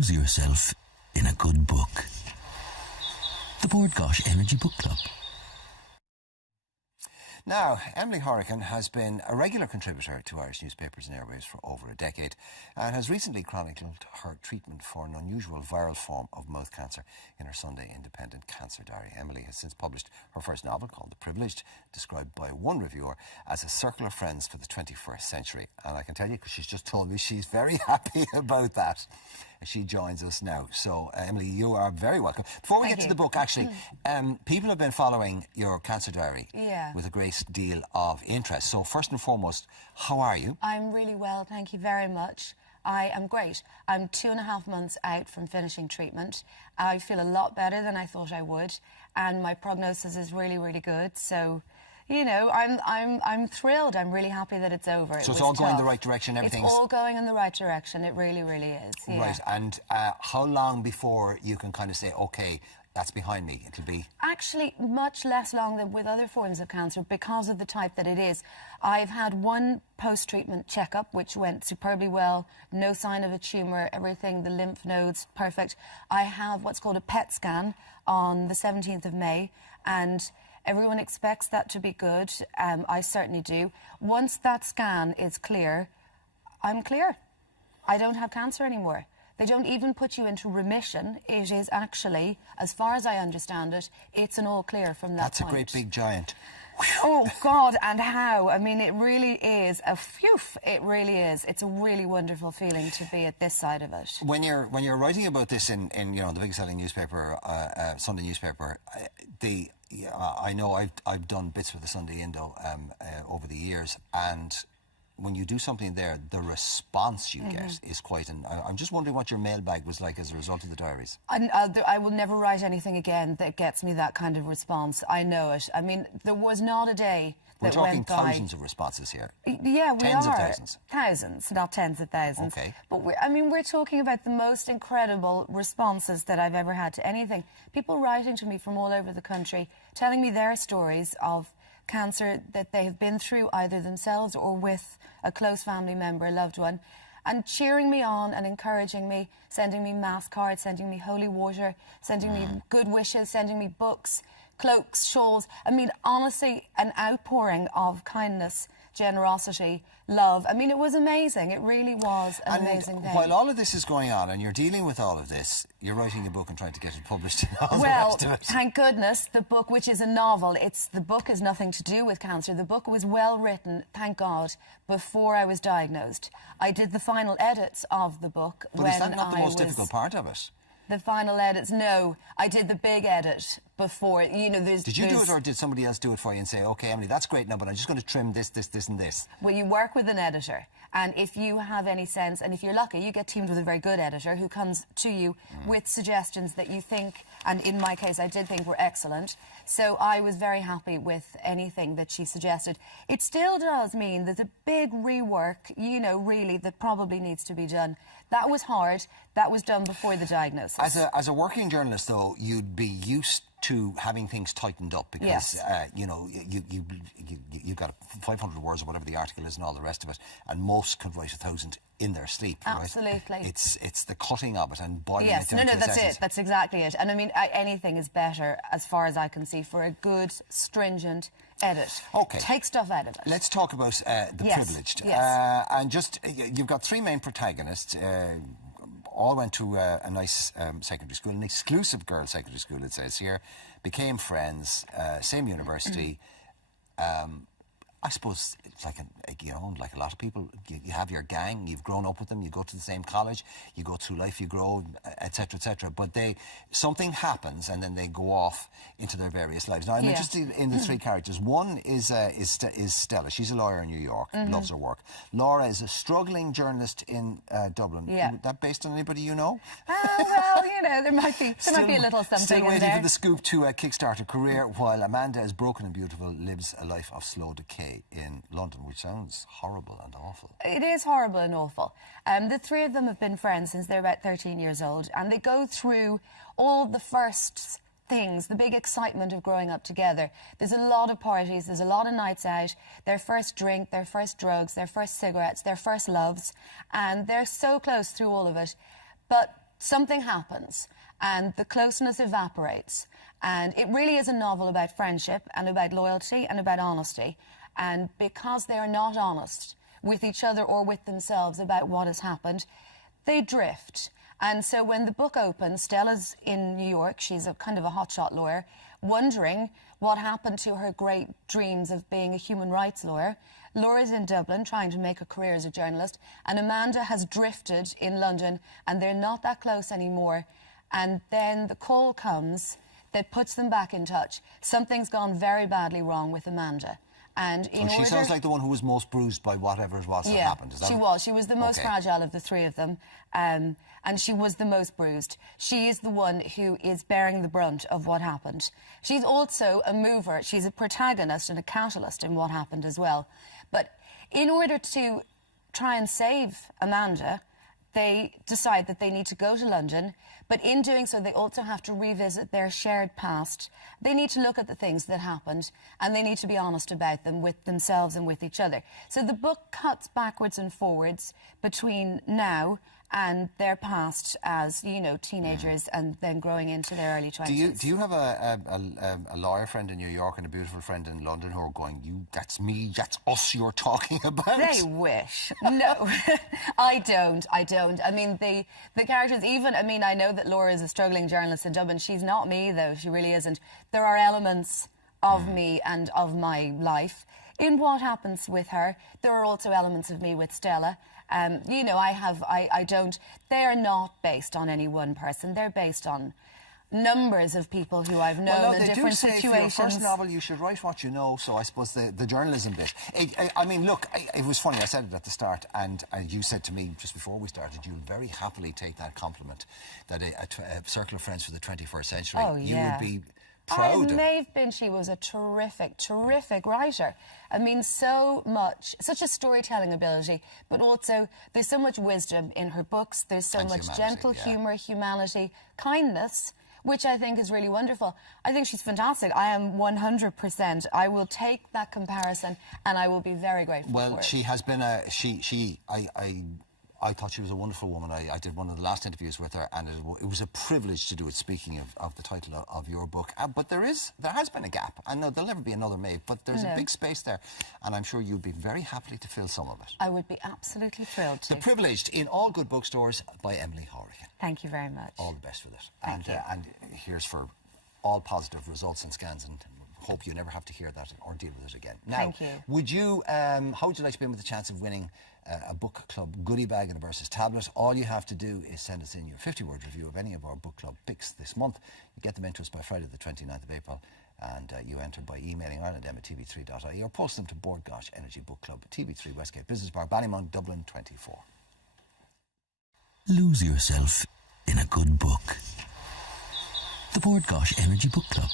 Lose yourself in a good book. The Bord Gáis Energy Book Club. Now, Emily Horrican has been a regular contributor to Irish newspapers and airwaves for over a decade and has recently chronicled her treatment for an unusual viral form of mouth cancer in her Sunday Independent Cancer Diary. Emily has since published her first novel called The Privileged, described by one reviewer as a circle of friends for the 21st century. And I can tell you, because she's just told me, she's very happy about that. She joins us now. So, Emily, you are very welcome. Before we get to the book, actually, people have been following your cancer diary with a great deal of interest. So, first and foremost, how are you? I'm really well, thank you very much. I am great. I'm 2.5 months out from finishing treatment. I feel a lot better than I thought I would, and my prognosis is really, really good. So, you know, I'm thrilled. I'm really happy that it's over. So it's all going in the right direction. Everything's... It's all going in the right direction. It really, really is. Yeah. Right. And how long before you can kind of say, okay, that's behind me? It'll be... Actually, much less long than with other forms of cancer because of the type that it is. I've had one post-treatment checkup, which went superbly well. No sign of a tumour, everything, the lymph nodes, perfect. I have what's called a PET scan on the 17th of May, and everyone expects that to be good. I certainly do. Once that scan is clear, I'm clear. I don't have cancer anymore. They don't even put you into remission. It is actually, as far as I understand it, it's an all clear from that point. That's a great big giant. Oh, God, and how? I mean, it really is a phew. It really is. It's a really wonderful feeling to be at this side of it. When you're writing about this in you know, the biggest selling newspaper, Sunday newspaper, I know I've done bits with the Sunday Indo over the years, and when you do something there, the response you get is quite... I'm just wondering what your mailbag was like as a result of the diaries. I will never write anything again that gets me that kind of response. I know it. I mean, there was not a day that went by... We're talking thousands of responses here. Yeah, we Tens are. of thousands. Thousands, not tens of thousands. Okay. But we're talking about the most incredible responses that I've ever had to anything. People writing to me from all over the country, telling me their stories of cancer that they have been through either themselves or with a close family member, a loved one, and cheering me on and encouraging me, sending me mass cards, sending me holy water, sending me good wishes, sending me books, cloaks, shawls. I mean, honestly, an outpouring of kindness, generosity, love. I mean, it was amazing. It really was an amazing thing. While all of this is going on and you're dealing with all of this, you're writing a book and trying to get it published and all the rest of it. Thank goodness, the book, which is a novel, the book has nothing to do with cancer. The book was well written, thank God, before I was diagnosed. I did the final edits of the book But is that not the most difficult part of it? The final edits? No, I did the big edit before. You know, Did you do it, or did somebody else do it for you and say, OK, Emily, that's great now, but I'm just going to trim this, this, this and this? Well, you work with an editor, and if you have any sense, and if you're lucky, you get teamed with a very good editor who comes to you with suggestions that you think, and in my case, I did think were excellent. So I was very happy with anything that she suggested. It still does mean there's a big rework, you know, really, that probably needs to be done. That was hard. That was done before the diagnosis. As a working journalist, though, you'd be used to having things tightened up because, you know, you've got 500 words or whatever the article is and all the rest of it, and most could write 1,000 in their sleep, Absolutely. Right? It's the cutting of it and boiling it down. No, that's it. That's exactly it. And I mean, anything is better, as far as I can see, for a good, stringent edit. Okay. Take stuff out of it. Let's talk about The Privileged. Yes. And just, you've got three main protagonists. All went to a nice secondary school, an exclusive girls' secondary school, it says here. Became friends, same university. I suppose it's like, you know, like a lot of people, you have your gang, you've grown up with them, you go to the same college, you go through life, you grow, etc., etc. But something happens and then they go off into their various lives. Now, I'm interested in the three characters. One is Stella. She's a lawyer in New York, loves her work. Laura is a struggling journalist in Dublin. Is that based on anybody you know? Well, you know, there might be a little something still in waiting there. for the scoop to kickstart a career, while Amanda is broken and beautiful, lives a life of slow decay in London, which sounds horrible and awful. It is horrible and awful. The three of them have been friends since they're about 13 years old, and they go through all the first things, the big excitement of growing up together. There's a lot of parties, there's a lot of nights out, their first drink, their first drugs, their first cigarettes, their first loves, and they're so close through all of it. But something happens and the closeness evaporates. And it really is a novel about friendship and about loyalty and about honesty. And because they're not honest with each other or with themselves about what has happened, they drift. And so when the book opens, Stella's in New York. She's a kind of a hotshot lawyer, wondering what happened to her great dreams of being a human rights lawyer. Laura's in Dublin trying to make a career as a journalist, and Amanda has drifted in London, and they're not that close anymore. And then the call comes that puts them back in touch. Something's gone very badly wrong with Amanda. And she sounds like the one who was most bruised by whatever it was that happened. Is that she was. She was the most fragile of the three of them. And she was the most bruised. She is the one who is bearing the brunt of what happened. She's also a mover. She's a protagonist and a catalyst in what happened as well. But in order to try and save Amanda, they decide that they need to go to London, but in doing so, they also have to revisit their shared past. They need to look at the things that happened, and they need to be honest about them with themselves and with each other. So the book cuts backwards and forwards between now and their past as, you know, teenagers and then growing into their early 20s. Do you have a lawyer friend in New York and a beautiful friend in London who are going, that's me, that's us you're talking about? They wish. No, I don't. I mean, the characters, even, I mean, I know that Laura is a struggling journalist in Dublin. She's not me, though. She really isn't. There are elements of me and of my life in what happens with her. There are also elements of me with Stella. You know, they're not based on any one person. They're based on numbers of people who I've known in different situations. For your first novel, you should write what you know, so I suppose the journalism bit. I mean, look, it was funny, I said it at the start, and you said to me just before we started, you'll very happily take that compliment, that a circle of friends for the 21st century. Oh, yeah. You would be proud. Maeve Binchy was a terrific writer. I mean, such a storytelling ability, but also there's so much wisdom in her books. There's so much gentle humour, humanity, kindness, which I think is really wonderful. I think she's fantastic. I am 100%. I will take that comparison, and I will be very grateful for it. Well, she has been I thought she was a wonderful woman. I did one of the last interviews with her, and it was a privilege to do it, speaking of the title of your book. But there has been a gap. I know there'll never be another Maeve, but there's a big space there, and I'm sure you'll be very happily to fill some of it. I would be absolutely thrilled to. The Privileged, in all good bookstores, by Emily Horrigan. Thank you very much. All the best for this. Thank you. And here's for all positive results and scans, and hope you never have to hear that or deal with it again. Now, thank you. Would you, how would you like to be in with the chance of winning a book club goodie bag and a Versus tablet? All you have to do is send us in your 50-word review of any of our book club picks this month. You get them into us by Friday the 29th of April, and you enter by emailing irelandm@tv3.ie or post them to Board Gosh Energy Book Club, TV3 Westgate Business Park, Ballymount, Dublin 24. Lose yourself in a good book. The Board Gosh Energy Book Club.